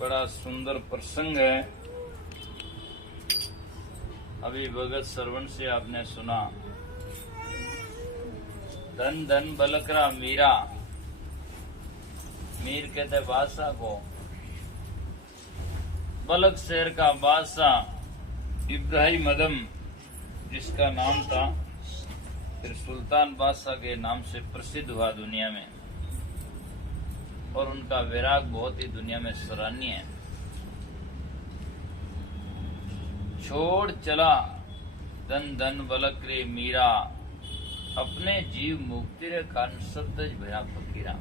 बड़ा सुंदर प्रसंग है। अभी भगत श्रवण से आपने सुना, धन धन बलकरा मीरा। मीर कहते बादशाह को, बलक शहर का बादशाह इब्राहिम अदम जिसका नाम था, फिर सुल्तान बादशाह के नाम से प्रसिद्ध हुआ दुनिया में, और उनका वैराग बहुत ही दुनिया में सराहनीय है। छोड़ चला धन धन बलक रे मीरा, अपने जीव मुक्ति रे कारण सब तज भया फकीरा।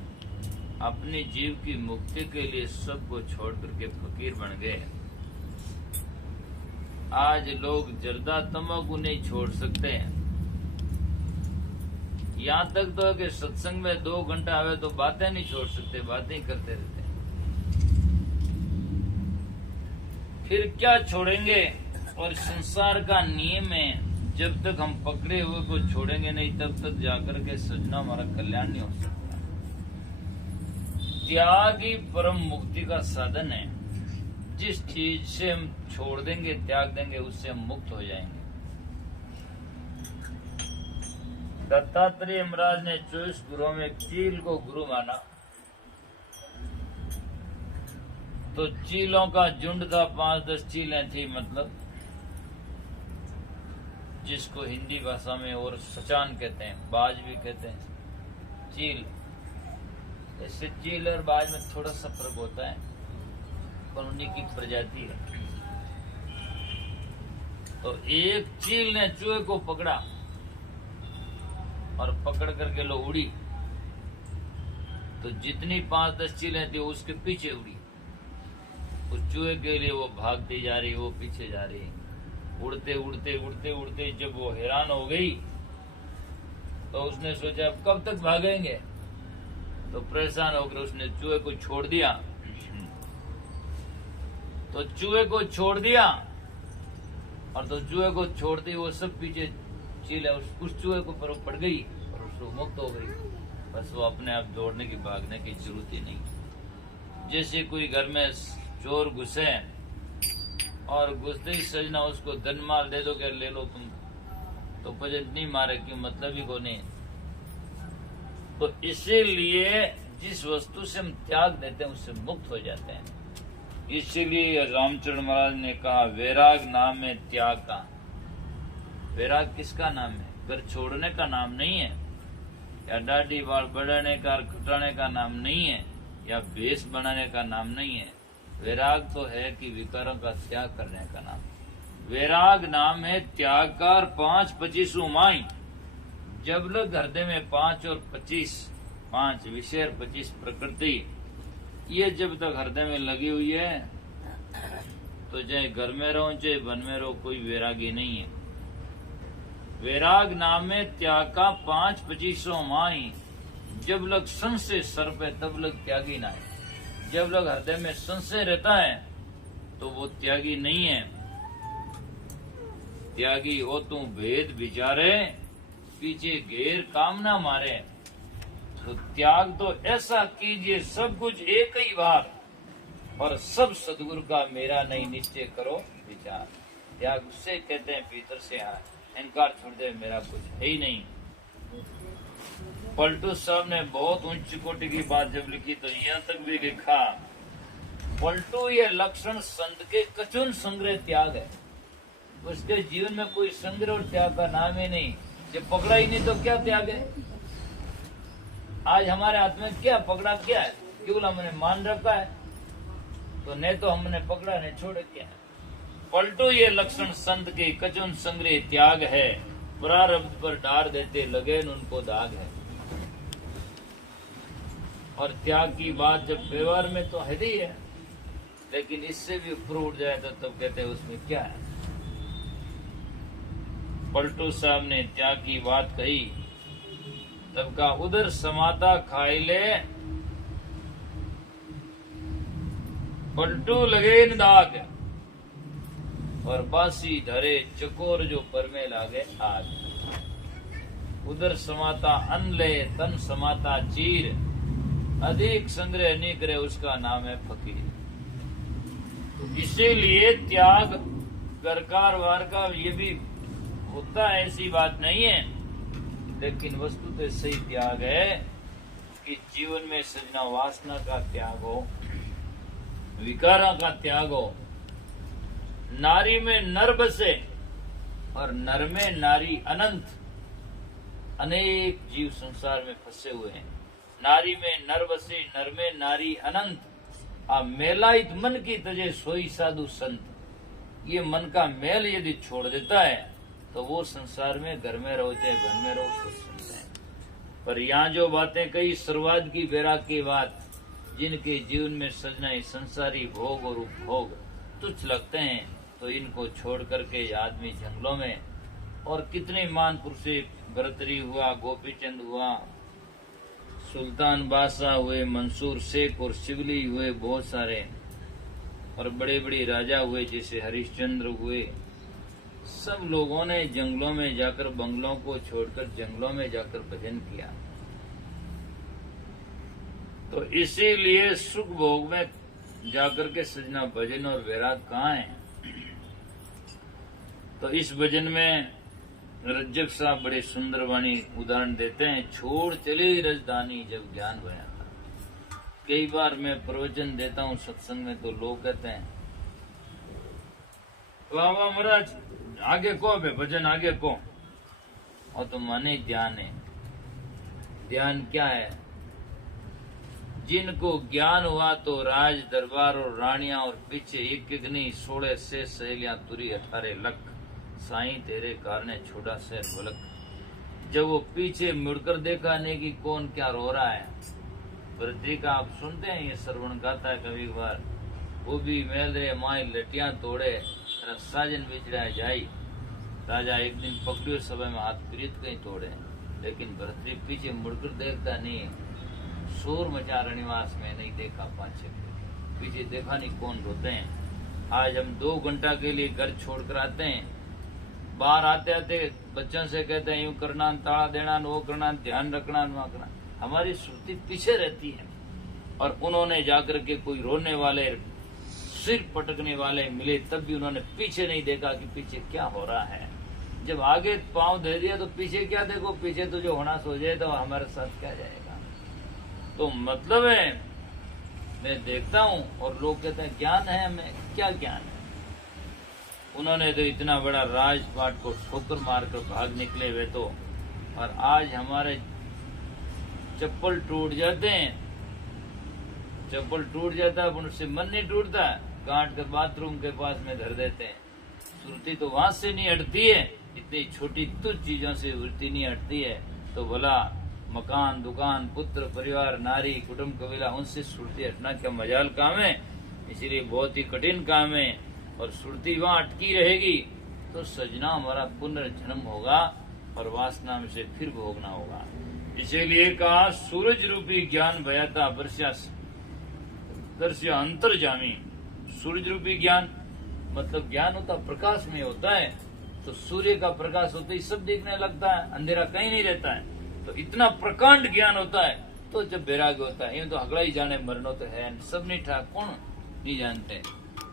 अपने जीव की मुक्ति के लिए सबको छोड़ करके फकीर बन गए। आज लोग जर्दा तंबाकू नहीं छोड़ सकते हैं। यहाँ तक तो है कि सत्संग में 2 घंटा आवे तो बातें नहीं छोड़ सकते, बातें ही करते रहते हैं। फिर क्या छोड़ेंगे? और संसार का नियम है, जब तक हम पकड़े हुए को छोड़ेंगे नहीं, तब तक जाकर के सजना हमारा कल्याण नहीं हो सकता। त्याग ही परम मुक्ति का साधन है। जिस चीज से हम छोड़ देंगे, त्याग देंगे, उससे हम मुक्त हो जाएंगे। दत्तात्रेय महाराज ने 24 गुरुओं में चील को गुरु माना, तो चीलों का झुंड था, 5-10 चीलें थी, मतलब जिसको हिंदी भाषा में और सचान कहते हैं, बाज भी कहते हैं। चील, इससे चील और बाज में थोड़ा सा फर्क होता है, पर उन्हीं की प्रजाति है। तो एक चील ने चूहे को पकड़ा और पकड़ करके लो उड़ी, तो जितनी 5-10 चीलें थी उसके पीछे उड़ी। उस चूहे के लिए वो भागती जा रही, वो पीछे जा रही। उड़ते उड़ते उड़ते उड़ते जब वो हैरान हो गई, तो उसने सोचा अब कब तक भागेंगे। तो परेशान होकर उसने चूहे को छोड़ दिया। तो चूहे को छोड़ दिया, और तो चूहे को छोड़ते वो सब पीछे चील उस चूहे को पर पड़ गई और उसको मुक्त हो गई। बस वो अपने आप दौड़ने की, भागने की जरूरत ही नहीं। जैसे कोई घर में चोर घुसे और घुसते ही सजना उसको धन माल दे दो, क्या ले लो तुम, तो पजन नहीं मारे, क्यों, मतलब ही को नहीं। तो इसीलिए जिस वस्तु से हम त्याग देते हैं उससे मुक्त हो जाते हैं। इसीलिए रामचरण महाराज ने कहा, वैराग नाम है त्याग का। वैराग किसका नाम है? घर छोड़ने का नाम नहीं है, या दाढ़ी बाल बढ़ाने का, घटाने का नाम नहीं है, या भेष बनाने का नाम नहीं है। वैराग तो है कि विकारों का त्याग करने का नाम। वैराग नाम है त्याग का। 5-25 माई, जब लोग हृदय में 5 और 25, 5 विषय और 25 प्रकृति, ये जब तक हृदय में लगी हुई है, तो चाहे घर में रहो चाहे वन में रहो, कोई वैरागी नहीं है। वैराग नाम में त्याग का 5-25 माई, जब लग संशय सर पे तब लग त्यागी ना है। जब लग हृदय में संशय रहता है तो वो त्यागी नहीं है। त्यागी हो तू भेद विचारे, पीछे घेर कामना मारे। तो त्याग तो ऐसा कीजिए सब कुछ एक ही बार, और सब सदगुरु का मेरा नहीं निश्चय करो विचार। त्याग उससे कहते हैं भीतर से अहंकार छोड़ दे, मेरा कुछ है ही नहीं। पलटू साहब ने बहुत उच्च कोटि की बात जब लिखी तो यहाँ तक भी लिखा, पलटू ये लक्षण संत के कचुन संग्रह त्याग है। उसके जीवन में कोई संग्रह और त्याग का नाम ही नहीं। जब पकड़ा ही नहीं तो क्या त्याग है? आज हमारे हाथ में क्या पकड़ा, क्या है? केवल हमने मान रखा है, तो नहीं तो हमने पकड़ा नहीं छोड़ क्या। पलटू ये लक्षण संत के कचुन संग्रह त्याग है, प्रारब्ध पर डार देते लगे उनको दाग है। और त्याग की बात जब व्यवहार में तो है ही है, लेकिन इससे भी ऊपर उठ जाए तो तब कहते हैं उसमें क्या है। पलटू साहब ने त्याग की बात कही, तब का उधर समाता खाई ले, पलटू लगे न दाग, और बासी धरे चकोर जो पर में लागे आग। उधर समाता अन्न ले, तन समाता चीर, अधिक संग्रह नहीं करे उसका नाम है फकीर। तो इसीलिए त्याग करकार वार का ये भी होता है, ऐसी बात नहीं है, लेकिन वस्तु तो सही त्याग है कि जीवन में सजना वासना का त्याग हो, विकारा का त्याग हो। नारी में नर बसे और नर में नारी अनंत। अनेक जीव संसार में फंसे हुए हैं। नारी में नर बसे, नर में नारी अनंत। आ मेलाइत मन की तजे सोई साधु संत। ये मन का मेल यदि छोड़ देता है तो वो संसार में घर में रहो चाहे घर में रहो सत्संग है। पर यहाँ जो बातें कही सर्वाद की वैराग की बात, जिनके जीवन में सजना संसारी भोग और उपभोग तुच्छ लगते हैं, तो इनको छोड़ करके आदमी जंगलों में, और कितने महान पुरुष, भरतरी हुआ, गोपीचंद हुआ, सुल्तान बादशाह हुए, मंसूर शेख और शिवली हुए, बहुत सारे, और बड़े बड़े राजा हुए जैसे हरिश्चंद्र हुए, सब लोगों ने जंगलों में जाकर, बंगलों को छोड़कर जंगलों में जाकर भजन किया। तो इसीलिए सुख भोग में जाकर के सजना भजन और वैराग कहाँ है। तो इस भजन में रज्जक साहब बड़े सुंदर वाणी उदाहरण देते हैं। छोड़ चले राजधानी जब ज्ञान बया था। कई बार मैं प्रवचन देता हूँ सत्संग में, तो लोग कहते हैं वाह वाह महाराज आगे को बे भजन आगे को, और तो माने ध्यान है। ध्यान क्या है? जिनको ज्ञान हुआ तो राज दरबार और रानियां, और पीछे एक एक नहीं 16 से सहेलियां तुरी 18 लख, साईं तेरे कारणे छोड़ा शहर भलक। जब वो पीछे मुड़कर देखा नहीं कि कौन क्या रो रहा है। वृद्धि का आप सुनते हैं, ये श्रवण गाता है कभी बार। वो भी मेल रे माई लटियां तोड़े, साजन बिछड़ा जाई। राजा एक दिन पकड़ियो सभा में हाथ प्रीत कहीं तोड़े, लेकिन भरतरी पीछे मुड़कर देखता नहीं। शोर मचा रनिवास में, नहीं देखा पाछे पीछे देखा नहीं कौन रोते हैं। आज हम 2 घंटा के लिए घर छोड़कर आते हैं, बाहर आते आते बच्चों से कहते हैं यूं करना, ताला देना, वो करना, ध्यान रखना, वहां करना। हमारी श्रुति पीछे रहती है। और उन्होंने जाकर के कोई रोने वाले, सिर पटकने वाले मिले, तब भी उन्होंने पीछे नहीं देखा कि पीछे क्या हो रहा है। जब आगे पांव दे दिया तो पीछे क्या देखो, पीछे तो जो होना सो जाए तो हमारे साथ क्या जाएगा। तो मतलब है, मैं देखता हूँ और लोग कहते हैं ज्ञान है हमें, क्या ज्ञान है। उन्होंने तो इतना बड़ा राजपाट को ठोकर मारकर भाग निकले हुए, तो और आज हमारे चप्पल टूट जाते हैं, चप्पल टूट जाता है, उससे मन नहीं टूटता, काट कर बाथरूम के पास में धर देते हैं। सुरती तो वहां से नहीं हटती है, इतनी छोटी तुच्छ चीजों से वृत्ति नहीं हटती है। तो भला मकान, दुकान, पुत्र, परिवार, नारी, कुटुंब, कबीला, उनसे सुरती हटना क्या मजाल काम है। इसीलिए बहुत ही कठिन काम है। और सुरती वहां अटकी रहेगी तो सजना हमारा पुनर्जन्म होगा और वासना में से फिर भोगना होगा। इसीलिए कहा सूरज रूपी ज्ञान भयाता वर्षा दर्श्य अंतर्जामी। सूरज रूपी ज्ञान मतलब ज्ञान होता प्रकाश में होता है, तो सूर्य का प्रकाश होते ही सब देखने लगता है, अंधेरा कहीं नहीं रहता है। तो इतना प्रकांड ज्ञान होता है तो जब वैराग्य होता है। यूं तो अगला ही जाने मरना तो है, सब नहीं था, कौन नहीं जानते।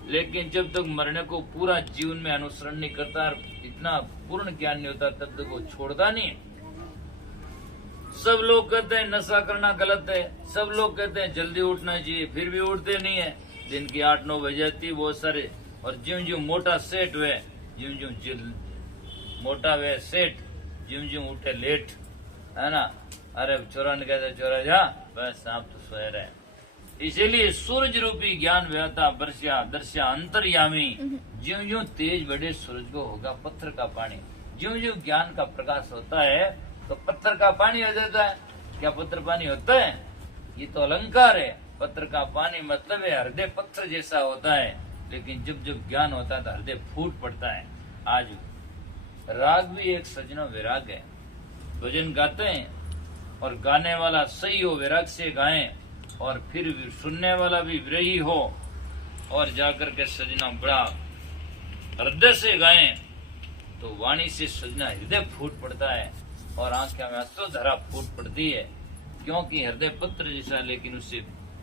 लेकिन जब तक मरने को पूरा जीवन में अनुसरण नहीं करता, इतना पूर्ण ज्ञान नहीं होता, तब तक वो छोड़ता नहीं। सब लोग कहते हैं नशा करना गलत है, सब लोग कहते हैं जल्दी उठना चाहिए, फिर भी उठते नहीं है। दिन की 8-9 बजे जाती बहुत सारे। और ज्यों ज्यों मोटा सेठ वे, ज्यों ज्यों मोटा वे सेठ, ज्यों ज्यों उठे लेट, है ना। अरे चोरा ने कहते चोरा जा, बस आप तो सोए रहे। इसीलिए सूरज रूपी ज्ञान व्याता वर्षा दर्शा अंतर्यामी। ज्यों ज्यों तेज बढ़े सूरज को होगा पत्थर का पानी। ज्यों ज्यों ज्ञान का प्रकाश होता है तो पत्थर का पानी हो जाता है। क्या पत्थर पानी होता है? ये तो अलंकार है। पत्थर का पानी मतलब है हृदय पत्थर जैसा होता है। लेकिन जब जब ज्ञान होता है तो हृदय फूट पड़ता है। आज राग भी एक सजना वैराग है। भजन गाते हैं और गाने वाला सही हो, वैराग से गाएं, और फिर सुनने वाला भी विरही हो, और जाकर के सजना बड़ा हृदय से गाएं, तो वाणी से सजना हृदय फूट पड़ता है और आंखें में अश्रु धारा फूट पड़ती है। क्योंकि हृदय पत्र जैसा, लेकिन उससे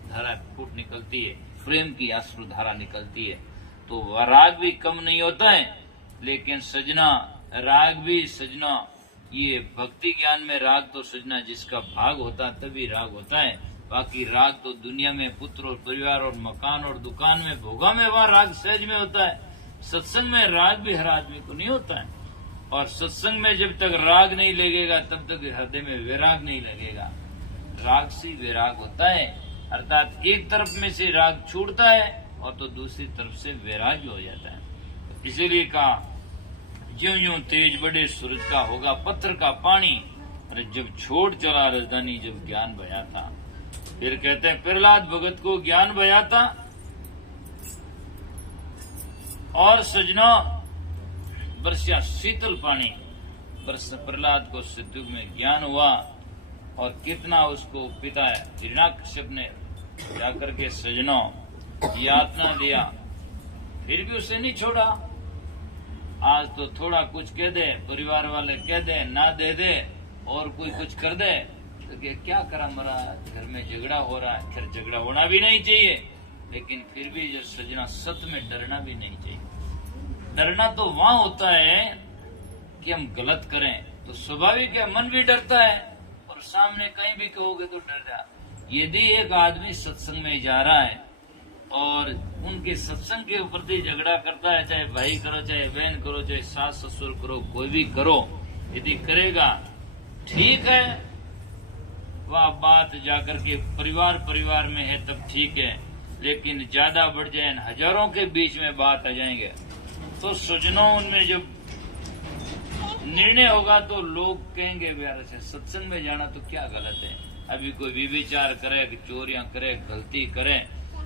धारा फूट निकलती है, प्रेम की अश्रु धारा निकलती है। तो राग भी कम नहीं होता है। लेकिन सजना राग भी सजना, ये भक्ति ज्ञान में राग तो सजना जिसका भाग होता है तभी राग होता है। बाकी राग तो दुनिया में पुत्र और परिवार और मकान और दुकान में भोगा में वहाँ राग सहज में होता है। सत्संग में राग भी हर आदमी को नहीं होता है। और सत्संग में जब तक राग नहीं लगेगा तब तक हृदय में वैराग नहीं लगेगा। राग से वैराग होता है, अर्थात एक तरफ में से राग छूटता है और तो दूसरी तरफ से वैराग्य हो जाता है। इसीलिए कहा ज्यों ज्यों तेज बढ़े सूरज का होगा पत्थर का पानी, अरे जब छोड़ चला राजधानी जब ज्ञान बया था। फिर कहते हैं प्रहलाद भगत को ज्ञान बया था। और सजना बरसिया शीतल पानी, प्रहलाद को सतयुग में ज्ञान हुआ और कितना उसको पिता हिरण्याकश्यप ने जाकर के सजनों यातना दिया, फिर भी उसे नहीं छोड़ा। आज तो थोड़ा कुछ कह दे, परिवार वाले कह दे, ना दे दे और कोई कुछ कर दे तो क्या करा मरा, घर में झगड़ा हो रहा है। फिर झगड़ा होना भी नहीं चाहिए, लेकिन फिर भी जो सजना सत्य में डरना भी नहीं चाहिए। डरना तो वहां होता है कि हम गलत करें, तो स्वाभाविक है मन भी डरता है और सामने कहीं भी कहोगे तो डर जा। यदि एक आदमी सत्संग में जा रहा है और उनके सत्संग के प्रति झगड़ा करता है, चाहे भाई करो, चाहे बहन करो, चाहे सास ससुर करो, कोई भी करो, यदि करेगा ठीक है, वह बात जाकर के परिवार में है तब ठीक है। लेकिन ज्यादा बढ़ जाए, हजारों के बीच में बात आ जाएंगे तो सजनों उनमें जब निर्णय होगा तो लोग कहेंगे यार से सत्संग में जाना तो क्या गलत है। अभी कोई विचार करे, चोरियां करे, गलती करे,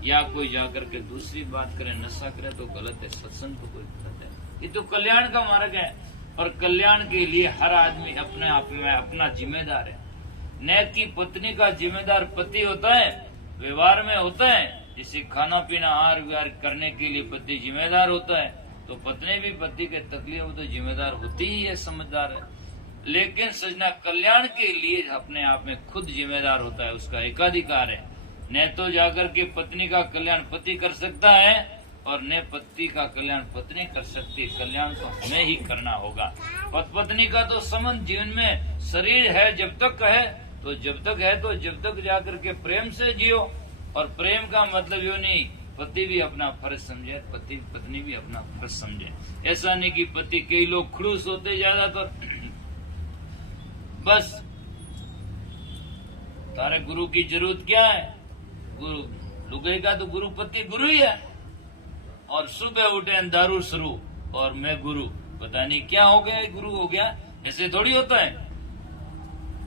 या कोई जाकर के दूसरी बात करे, नशा करे तो गलत है। सत्संग तो कोई गलत है, ये तो कल्याण का मार्ग है। और कल्याण के लिए हर आदमी अपने आप में अपना जिम्मेदार है। न कि पत्नी का जिम्मेदार पति होता है, व्यवहार में होता है। जिसे खाना पीना आहार विहार करने के लिए पति जिम्मेदार होता है, तो पत्नी भी पति के तकलीफ तो जिम्मेदार होती ही है, समझदार है। लेकिन सजना कल्याण के लिए अपने आप में खुद जिम्मेदार होता है, उसका एकाधिकार है। न तो जाकर के पत्नी का कल्याण पति कर सकता है और न पति का कल्याण पत्नी कर सकती है। कल्याण तो हमें ही करना होगा। पत्नी का तो संबंध जीवन में शरीर है, जब तक है तो जब तक जाकर के प्रेम से जियो। और प्रेम का मतलब यो नहीं पति भी अपना फर्ज समझे, पत्नी भी अपना फर्ज समझे। ऐसा नहीं कि पति कई लोग खड़ूस होते ज्यादातर, बस तारे गुरु की जरूरत क्या है, गुरु लुगेगा तो गुरु पति गुरु ही है। और सुबह उठे दारू शुरू और मैं गुरु, पता नहीं क्या हो गया, गुरु हो गया, ऐसे थोड़ी होता है।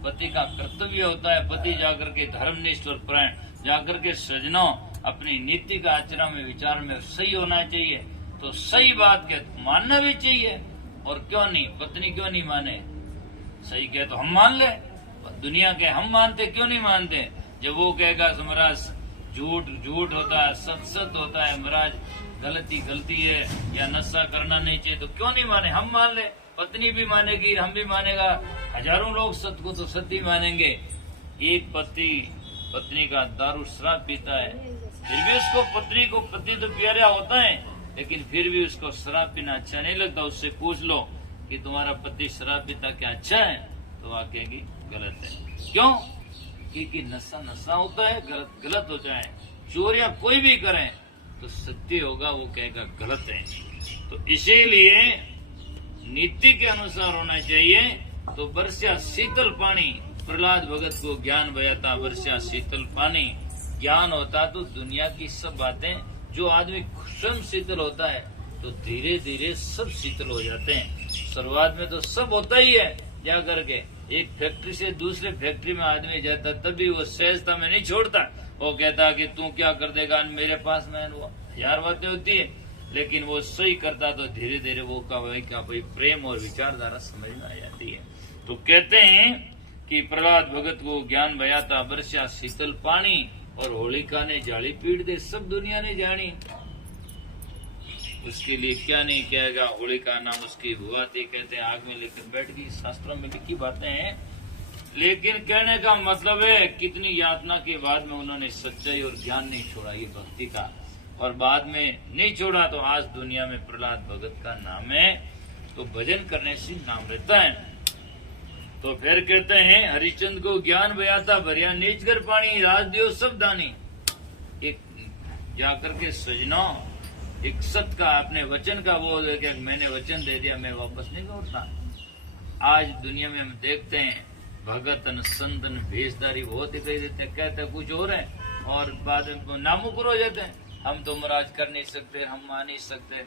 पति का कर्तव्य होता है, पति जाकर के धर्मनिष्ठ और प्राण जाकर के सजनों अपनी नीति का आचरण में विचार में सही होना चाहिए। तो सही बात के मानना भी चाहिए। और क्यों नहीं, पत्नी क्यों नहीं माने, सही कहे तो हम मान ले। दुनिया के हम मानते, क्यों नहीं मानते। जब वो कहेगा महाराज झूठ होता है, सत होता है, महाराज गलती है, या नशा करना नहीं चाहिए, तो क्यों नहीं माने, हम मान ले। पत्नी भी मानेगी, हम भी मानेगा, हजारों लोग सत्य को तो सत्य मानेंगे। एक पत्नी का दारू शराब पीता है, फिर भी उसको पति तो प्यारा होता है, लेकिन फिर भी उसको शराब पीना अच्छा नहीं लगता। उससे पूछ लो कि तुम्हारा पति शराब पीता क्या अच्छा है, तो वह कहेगी गलत है। क्यों? क्योंकि नशा होता है, गलत हो जाए। चोरियां कोई भी करें तो सत्य होगा, वो कहेगा गलत है। तो इसीलिए नीति के अनुसार होना चाहिए। तो बरसिया शीतल पानी, प्रहलाद भगत को ज्ञान बयाता बरसिया शीतल पानी। ज्ञान होता तो दुनिया की सब बातें, जो आदमी स्वयं शीतल होता है तो धीरे धीरे सब शीतल हो जाते हैं। शुरुआत में तो सब होता ही है, जा करके एक फैक्ट्री से दूसरे फैक्ट्री में आदमी जाता तभी वो सहजता में नहीं छोड़ता। वो कहता कि तू क्या कर देगा मेरे पास में, वो हजार बातें होती है। लेकिन वो सही करता तो धीरे धीरे वो का भाई प्रेम और विचारधारा समझ में आ जाती है। तो कहते हैं कि प्रहलाद भगत को ज्ञान बयाता बरसिया शीतल पानी, और होलिका ने जाली पीट दे, सब दुनिया ने जानी। उसके लिए क्या नहीं कहेगा, होलिका नाम उसकी हुआ थी, कहते हैं आग में लेकर बैठ गई। शास्त्रों में लिखी बातें हैं, लेकिन कहने का मतलब है कितनी यातना के बाद में उन्होंने सच्चाई और ज्ञान नहीं छोड़ा। ये भक्ति का और बाद में नहीं छोड़ा तो आज दुनिया में प्रहलाद भगत का नाम है। तो भजन करने से नाम रहता है। तो फिर कहते हैं हरिश्चंद्र को ज्ञान बयाता भरिया नीच कर पानी राज दियो सब दानी। एक जाकर के सजना एक सत का अपने वचन का वो कि मैंने वचन दे दिया, मैं वापस नहीं लौटता। आज दुनिया में हम देखते हैं भगतन संतन भेषधारी बहुत दिखाई देते हैं, कहते कुछ और है और बाद में नामुकुर हो जाते हैं। हम तो महाराज कर नहीं सकते, हम मान नहीं सकते।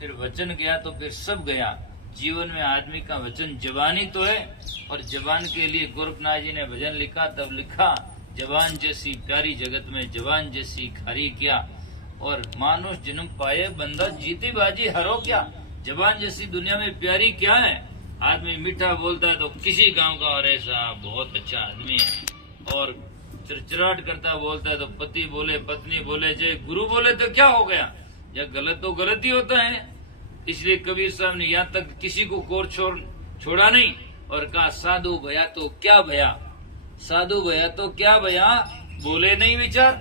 फिर वचन गया तो फिर सब गया। जीवन में आदमी का वचन जवानी तो है, और जवान के लिए गोरखनाथ जी ने भजन लिखा, तब लिखा जवान जैसी प्यारी जगत में जवान जैसी खारी क्या, और मानुष जन्म पाए बंदा जीती बाजी हरो क्या। जवान जैसी दुनिया में प्यारी क्या है। आदमी मीठा बोलता है तो किसी गांव का और ऐसा बहुत अच्छा आदमी है, और चिड़चिड़ाहट करता बोलता है तो पति बोले पत्नी बोले चाहे गुरु बोले तो क्या हो गया, या गलत तो गलत ही होता है। इसलिए कबीर साहब ने यहाँ तक किसी को कोर छोड़ा नहीं और कहा साधु भया तो क्या भया, साधु भया तो क्या भया, बोले नहीं विचार,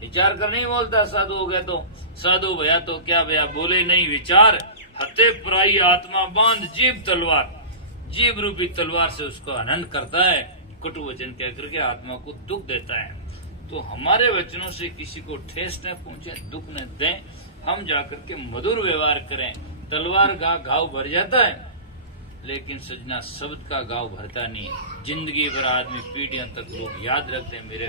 विचार कर नहीं बोलता साधु हो गया तो, साधु भया तो क्या भया, बोले नहीं विचार, हते पराई आत्मा बांध जीभ तलवार, जीभ रूपी तलवार से उसको आनंद करता है, कटु वचन कह करके आत्मा को दुख देता है। तो हमारे वचनों से किसी को ठेस न पहुंचे, दुख न दें, हम जाकर के मधुर व्यवहार करें। तलवार का घाव भर जाता है, लेकिन सजना शब्द का घाव भरता नहीं है। जिंदगी भर आदमी पीढ़ियों तक लोग याद रखते हैं, मेरे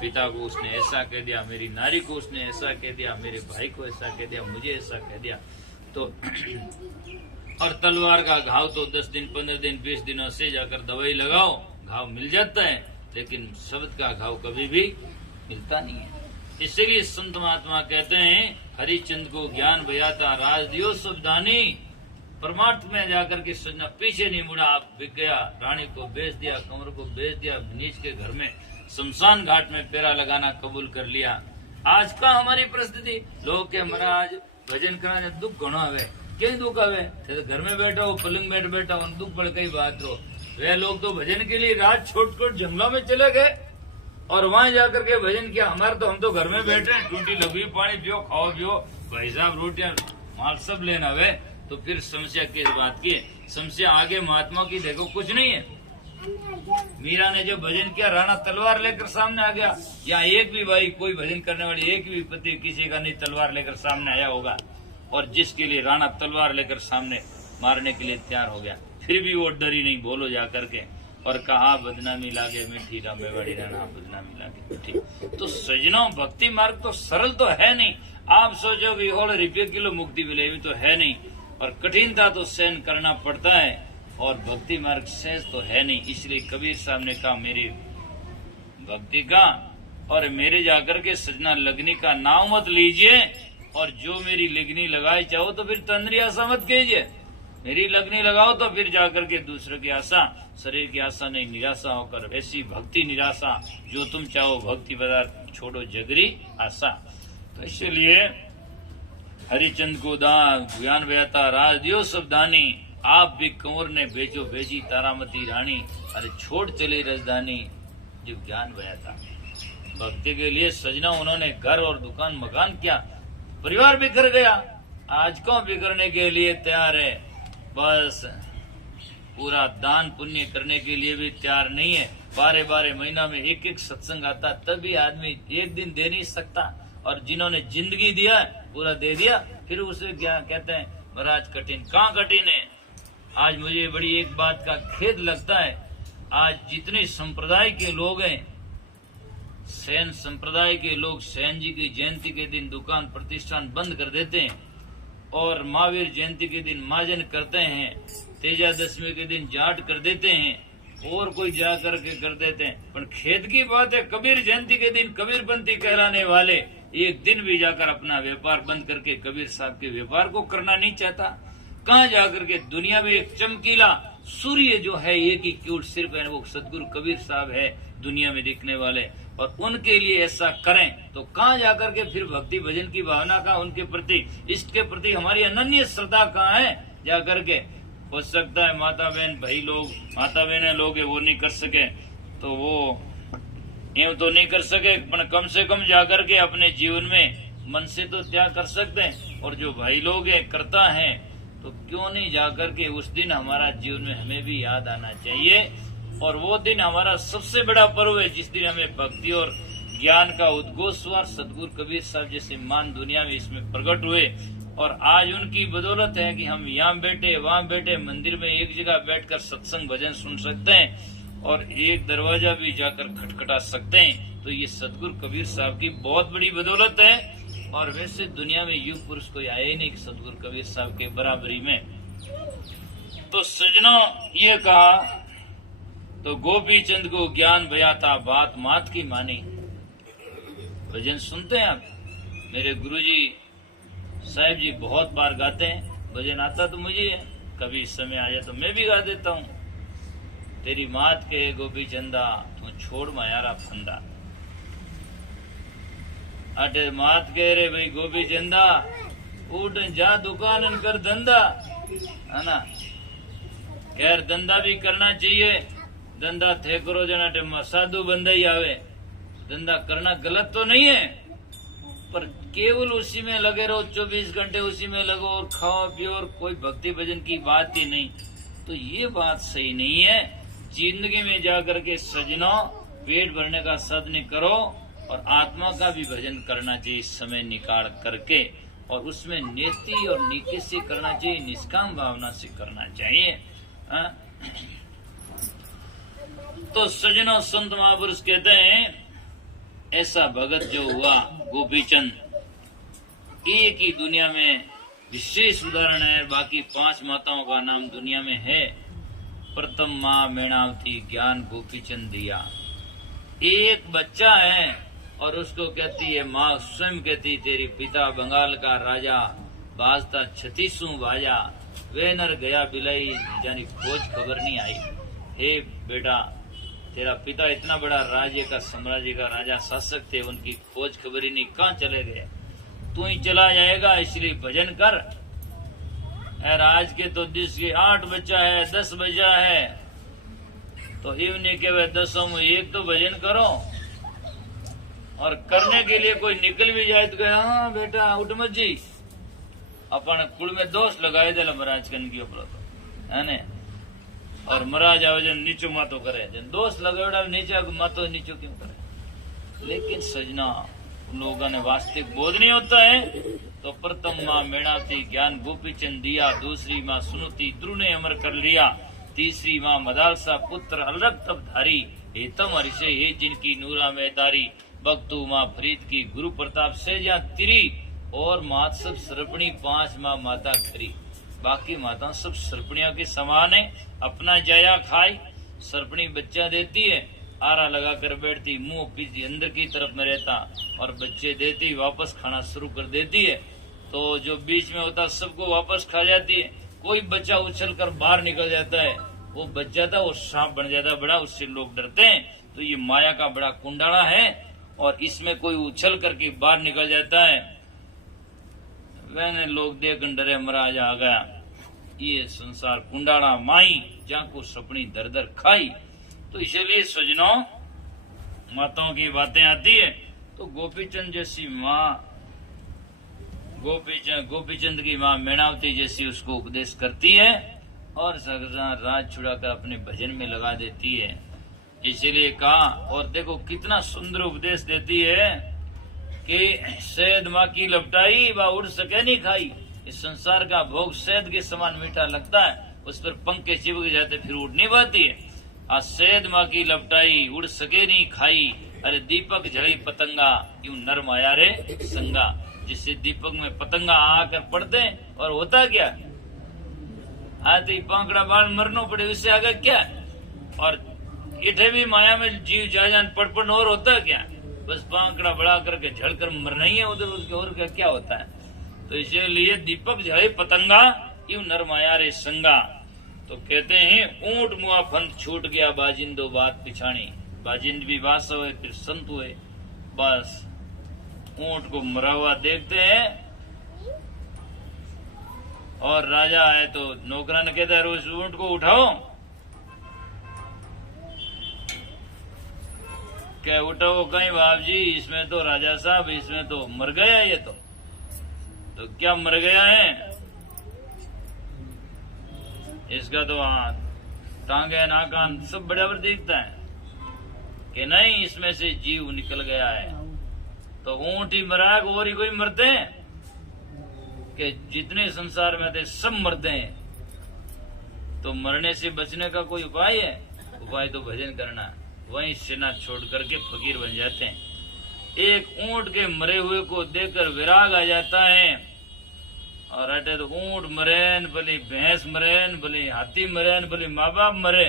पिता को उसने ऐसा कह दिया, मेरी नारी को उसने ऐसा कह दिया, मेरे भाई को ऐसा कह दिया, मुझे ऐसा कह दिया। तो और तलवार का घाव तो 10 दिन 15 दिन 20 दिनों से जाकर दवाई लगाओ घाव मिल जाता है, लेकिन शब्द का घाव कभी भी मिलता नहीं है। इसलिए संत महात्मा कहते हैं हरिश्चंद्र को ज्ञान बयाता राज दियो सब दानी। परमार्थ में जाकर के सजना पीछे नहीं मुड़ा, आप बिक गया, रानी को बेच दिया, कंवर को बेच दिया, नीच के घर में शमशान घाट में पैरा लगाना कबूल कर लिया। आज का हमारी परिस्थिति, लोग के महाराज भजन करना दुख घणो हवे, क्यों दुख हवे, घर में बैठा हो पलंग में बैठा हो दुख बढ़ गई बात हो। वे लोग तो भजन के लिए रात छोट छोट जंगलों में चले गए और वहां जाकर के भजन किया। हमारे तो हम तो घर में बैठे, टूटी लगी, पानी पियो, खाओ पियो, भाई साहब रोटियां माल सब लेना वे। तो फिर समस्या किस बात की, समस्या आगे महात्मा की देखो कुछ नहीं है। मीरा ने जो भजन किया, राणा तलवार लेकर सामने आ गया। या एक भी भाई कोई भजन करने वाली एक भी पति किसी का नहीं तलवार लेकर सामने आया होगा, और जिसके लिए राणा तलवार लेकर सामने मारने के लिए तैयार हो गया, फिर भी वो डरी नहीं, बोलो जाकर के और कहा बदनामी लागे मीठी, रामे वाड़ी राणा बदनामी लागे मीठी। तो सजनों भक्ति मार्ग तो सरल तो है नहीं। आप सोचो कि और रुपये किलो मुक्ति मिलेगी, तो है नहीं, और कठिनता तो सहन करना पड़ता है, और भक्ति मार्ग सहज तो है नहीं। इसलिए कबीर साहब ने कहा मेरी भक्ति का और मेरे जाकर के सजना लगनी का नाम मत लीजिए, और जो मेरी लगनी लगाई चाहो तो फिर तंद्री आशा मत कीजिए। मेरी लगनी लगाओ तो फिर जाकर के दूसरे की आशा, शरीर की आशा नहीं, निराशा होकर ऐसी भक्ति निराशा, जो तुम चाहो भक्ति पदार्थ छोड़ो जगरी आशा। तो इसलिए हरिचंद को दान ज्ञान बयाता राज दियो सब दानी। आप भी कंवर ने बेचो बेची तारामती रानी, अरे छोड़ चली राजधानी जो ज्ञान बयाता। भक्ति के लिए सजना उन्होंने घर और दुकान मकान किया, परिवार बिखर गया। आज कौन बिखरने के लिए तैयार है, बस पूरा दान पुण्य करने के लिए भी तैयार नहीं है। 12 महीना में एक एक सत्संग आता, तभी आदमी एक दिन दे नहीं सकता। और जिन्होंने जिंदगी दिया पूरा दे दिया, फिर उसे क्या कहते हैं महाराज कठिन, कहाँ कठिन है। आज मुझे बड़ी एक बात का खेद लगता है, आज जितने संप्रदाय के लोग हैं, सैन संप्रदाय के लोग सैन जी की जयंती के दिन दुकान प्रतिष्ठान बंद कर देते हैं, और महावीर जयंती के दिन महाजन करते हैं, तेजा दशमी के दिन जाट कर देते हैं, और कोई जा करके कर देते हैं। पर खेद की बात है, कबीर जयंती के दिन कबीरपंथी कहलाने वाले एक दिन भी जाकर अपना व्यापार बंद करके कबीर साहब के व्यापार को करना नहीं चाहता। कहाँ जाकर के दुनिया में एक चमकीला सूर्य जो है एक ही क्यूट सिर्फ है, वो सदगुरु कबीर साहब है दुनिया में दिखने वाले, और उनके लिए ऐसा करें तो कहाँ जाकर के फिर भक्ति भजन की भावना का, उनके प्रति इष्ट के प्रति हमारी अनन्य श्रद्धा कहाँ है। जाकर के हो सकता है माता बहन भाई लोग, माता बहने लोग वो नहीं कर सके तो वो यूं तो नहीं कर सके, पर कम से कम जाकर के अपने जीवन में मन से तो त्याग कर सकते हैं, और जो भाई लोग है करता है, तो क्यों नहीं जाकर के उस दिन हमारा जीवन में हमें भी याद आना चाहिए। और वो दिन हमारा सबसे बड़ा पर्व है जिस दिन हमें भक्ति और ज्ञान का उद्घोष हुआ। सदगुरु कबीर साहब जैसे महान दुनिया में इसमें प्रकट हुए, और आज उनकी बदौलत है कि हम यहाँ बैठे वहाँ बैठे मंदिर में एक जगह बैठकर सत्संग भजन सुन सकते हैं और एक दरवाजा भी जाकर खटखटा सकते हैं। तो ये सदगुरु कबीर साहब की बहुत बड़ी बदौलत है। और वैसे दुनिया में युग पुरुष कोई आए ही नहीं कि सदगुरु कबीर साहब के बराबरी में। तो सजनों ये कहा, तो गोपी चंद को ज्ञान भया था, बात मात की मानी। भजन सुनते हैं आप? मेरे गुरुजी साहिब जी बहुत बार गाते हैं भजन, आता तो मुझे है, कभी समय आ जाए तो मैं भी गा देता हूँ। तेरी मात के गोपी चंदा, तू छोड़ मायारा फंदा। अटे मात कह रे भाई गोपी चंदा, उठ जा दुकान कर धंधा, है ना। खैर धंधा भी करना चाहिए, धंधा थे करो जना टे साधु बंदा ही आवे। धंधा करना गलत तो नहीं है, पर केवल उसी में लगे रहो, 24 घंटे उसी में लगो और खाओ पियो और कोई भक्ति भजन की बात ही नहीं, तो ये बात सही नहीं है। जिंदगी में जाकर के सजनों पेट भरने का साधन करो और आत्मा का भी भजन करना चाहिए समय निकाल करके, और उसमें नेति और नीति से करना चाहिए, निष्काम भावना से करना चाहिए। तो सजनों संत महापुरुष कहते हैं, ऐसा भगत जो हुआ गोपीचंद, एक ही दुनिया में विशेष उदाहरण है। बाकी 5 माताओं का नाम दुनिया में है। प्रथम माँ मैणावती, ज्ञान गोपीचंद दिया। एक बच्चा है और उसको कहती है माँ, स्वयं कहती तेरी पिता बंगाल का राजा, बाजता 36 बाजा, वे नर गया बिलाई, जानी खोज खबर नहीं आई। हे बेटा, तेरा पिता इतना बड़ा राज्य का साम्राज्य का राजा शासक थे, उनकी खोज खबर ही नहीं, कहाँ चले गए, तू ही चला जाएगा, इसलिए भजन कर। आज के तो दिस के 8 बच्चा है, 10 बजा है, तो इवने के वे 10 में एक तो भजन करो। और करने के लिए कोई निकल भी जाए तो कहे हाँ बेटा उठ मत जी, अपन कुल में दोष लगाए दे महाराज कन की ऊपर, है ने। और महाराज आवे जन नीचो मातो करे, जन दोष लगावड़ा नीचा मातो नीचो क्यों करे। लेकिन सजना लोगों ने वास्तविक बोध नहीं होता है। तो प्रथम माँ मैणावती, ज्ञान गोपीचंद दिया। दूसरी माँ सुनुती, ध्रुव ने अमर कर लिया। तीसरी माँ मदालसा, पुत्र अलग तब धारी, हेतम हरिषे हे जिनकी नूरा में दारी। भक्तु माँ फरीद की, गुरु प्रताप से जा तिरी, और मात सब सर्पणी 5 माँ माता खरी। बाकी माता सब सर्पणियों के समान है, अपना जाया खाई। सर्पणी बच्चा देती है, आरा लगा कर बैठती, मुंह पीछे अंदर की तरफ में रहता, और बच्चे देती वापस खाना शुरू कर देती है। तो जो बीच में होता सबको वापस खा जाती है। कोई बच्चा उछल कर बाहर निकल जाता है, वो बच जाता, वो सांप बन जाता बड़ा, उससे लोग डरते हैं। तो ये माया का बड़ा कुंडाला है, और इसमें कोई उछल करके बाहर निकल जाता है, वह लोग देख डरे महाराज आ गया। ये संसार कुंडाला माई, जाको सपनी दर दर खाई। तो इसलिए सजनों माताओं की बातें आती है। तो गोपीचंद जैसी माँ, गोपीचंद की माँ मैणावती जैसी उसको उपदेश करती है, और राज छुड़ाकर अपने भजन में लगा देती है। इसलिए कहा, और देखो कितना सुंदर उपदेश देती है कि शहद माँ की लपटाई व उड़ सके नहीं खाई। इस संसार का भोग शहद के समान मीठा लगता है, उस पर पंख के चिपक जाते फिर उड़ नहीं पाती है। आज शहद माँ की लपटाई उड़ सके नहीं खाई, अरे दीपक झड़ी पतंगा, यूं नर माया रे संगा। जिससे दीपक में पतंगा आकर पड़ते, और होता क्या, हाथी पांकड़ा बाल मरनो पड़े, उससे आगे क्या। और इठे भी माया में जीव जान पड़पड़, और होता क्या, बस पांकड़ा बढ़ा करके झड़कर मरना ही है उधर, उसके और क्या होता है। तो इसलिए दीपक झड़े पतंगा, यूं नर माया रे संगा। तो कहते हैं ऊंट मुआ फंत छूट गया, बाजिंदो बात पिछाणी। बाजिंद भी वास हुए फिर संत हुए, बस ऊंट को मरा हुआ देखते हैं। और राजा है तो नौकरान कहता है उस ऊंट को उठाओ, कह उठो कहीं बाप जी, इसमें तो राजा साहब, इसमें तो मर गया ये तो क्या मर गया है? इसका तो हाथ, टांगे, नाकान सब बराबर दिखता है कि नहीं, इसमें से जीव निकल गया है। तो ऊंट ही मरा है, और ही कोई मरते हैं कि जितने संसार में थे सब मरते हैं। तो मरने से बचने का कोई उपाय है? उपाय तो भजन करना। वहीं सेना छोड़ करके फकीर बन जाते हैं। एक ऊंट के मरे हुए को देखकर विराग आ जाता है। और अटे तो ऊंट मरेन, भले भैंस मरेन, भले हाथी मरेन, भले माँ बाप मरे,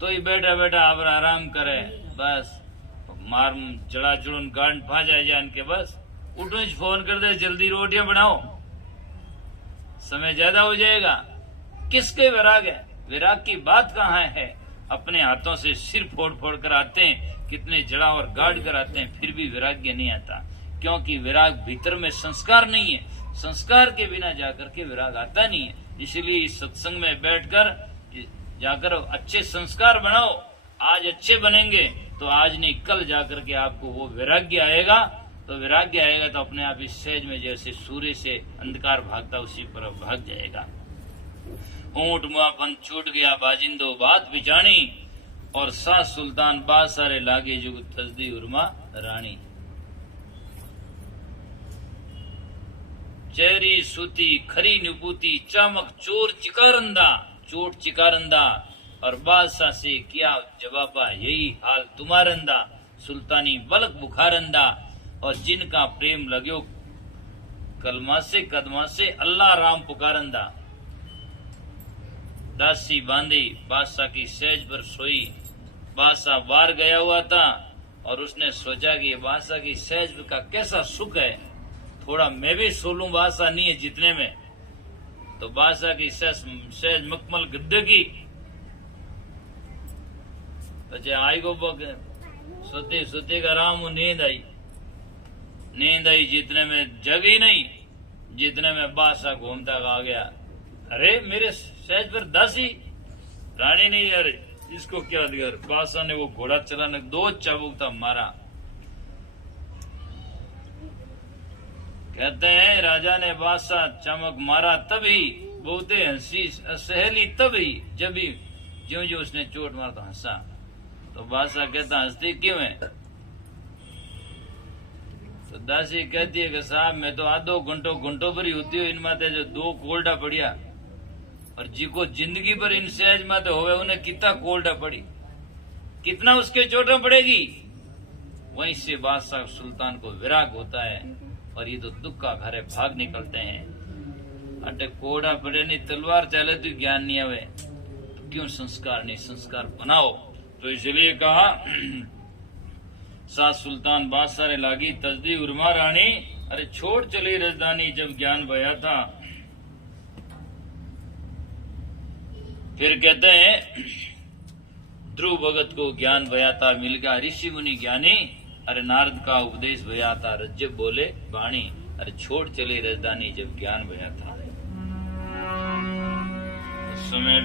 तो ही बैठा बैठा आप आराम करे। बस मार जड़ा जुड़न गांड फा जाए जान के बस उठो, फोन कर दे जल्दी रोटियां बनाओ, समय ज्यादा हो जाएगा। किसके विराग है? विराग की बात कहाँ है? अपने हाथों से सिर फोड़ फोड़ कर आते हैं, कितने जड़ा और गाड़ कर आते हैं, फिर भी वैराग्य नहीं आता। क्योंकि विराग भीतर में संस्कार नहीं है। संस्कार के बिना जाकर के विराग आता नहीं है। इसलिए इस सत्संग में बैठकर जाकर अच्छे संस्कार बनाओ। आज अच्छे बनेंगे तो आज नहीं कल जाकर के आपको वो वैराग्य आएगा। तो वैराग्य आएगा तो अपने आप इस सहज में जैसे सूर्य से अंधकार भागता उसी पर भाग जाएगा। ऊंट मुआपन छूट गया बाजिंदो बात बिचानी, और सास सुल्तान बात सारे लागे जुग तजदी उर्मा रानी। चेरी सूती खरी निपूती चमक चोर चिकारंदा, चोट चिकारंदा, और बादशाह से किया जवाबा यही हाल तुम्हारंदा। सुल्तानी बलक बुखारंदा, और जिनका प्रेम लग्यो कलमा से कदमा से अल्लाह राम पुकारंदा। दासी बांधी बादशाह की सेज पर सोई। बादशाह बाहर गया हुआ था और उसने सोचा कि बादशाह की सेज का कैसा सुख है, थोड़ा मैं भी सो लूं, बादशाह नहीं है जितने में। तो बादशाह की सेज मखमल गद्दे की बचे आई को सोते सोते का राम नींद आई जितने में जगी नहीं, जितने में बादशाह घूमता आ गया। अरे मेरे सहज पर दासी रानी नहीं, अरे इसको क्या दिया? बादशाह ने वो घोड़ा चलाने 2 चाबुक था मारा। कहते हैं राजा ने बादशाह चमक मारा तभी, बहुते हंसी सहेली तभी, जब भी ज्यों ज्यों उसने चोट मारा तो हंसा। तो बादशाह कहता हंसती क्यों है? तो दासी कहती है कि साहब मैं तो आधो घंटो भरी होती हूँ इन माते जो 2 कोल्डा पड़िया, और जिको जिंदगी भर इन सहज माते होवे उन्हें कितना कोल्डा पड़ी, कितना उसके चोटें पड़ेगी। वहीं से बादशाह सुल्तान को विराग होता है और ये तो दुख का घर है, भाग निकलते हैं। अटे कोड़ा पड़े नहीं, तलवार चले तो ज्ञान नहीं आवे, तो क्यों संस्कार नहीं? संस्कार बनाओ। तो इसलिए कहा सास सुल्तान बादशाह ने लागी तजदी उर्मा रानी, अरे छोड़ चली राजधानी जब ज्ञान भया था। फिर कहते हैं ध्रुव भगत को ज्ञान भया था, मिल गया ऋषि मुनि ज्ञानी। अरे नारद का उपदेश भया था, रज्जब बोले बाणी, अरे छोड़ चली राजधानी जब ज्ञान भया था। उस समय